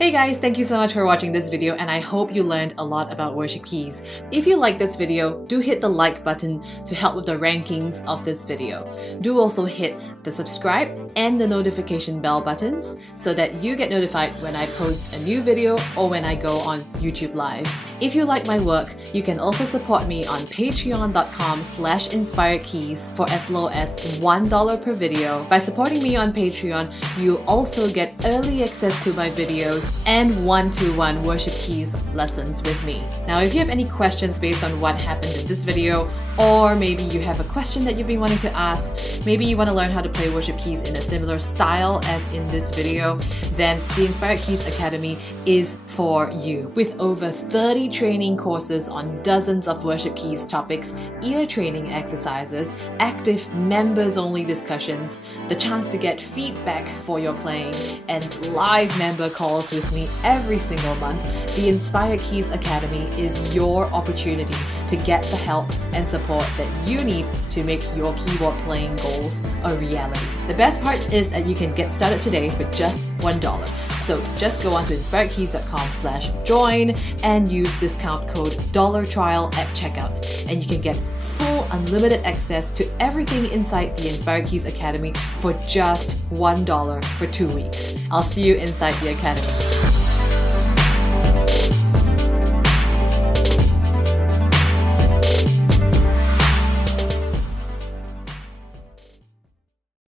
Hey guys, thank you so much for watching this video and I hope you learned a lot about worship keys. If you like this video, do hit the like button to help with the rankings of this video. Do also hit the subscribe and the notification bell buttons so that you get notified when I post a new video or when I go on YouTube Live. If you like my work, you can also support me on patreon.com/inspiredkeys for as low as $1 per video. By supporting me on Patreon, you also get early access to my videos and one-to-one worship keys lessons with me. Now, if you have any questions based on what happened in this video, or maybe you have a question that you've been wanting to ask, maybe you want to learn how to play worship keys in a similar style as in this video, then the Inspired Keys Academy is for you. With over 30 training courses on dozens of worship keys topics, ear training exercises, active members-only discussions, the chance to get feedback for your playing, and live member calls with me every single month, the Inspired Keys Academy is your opportunity to get the help and support that you need to make your keyboard playing goals a reality. The best part is that you can get started today for just $1. So just go on to inspiredkeys.com/join and use discount code $trial at checkout, and you can get full unlimited access to everything inside the Inspired Keys Academy for just $1 for 2 weeks. I'll see you inside the Academy.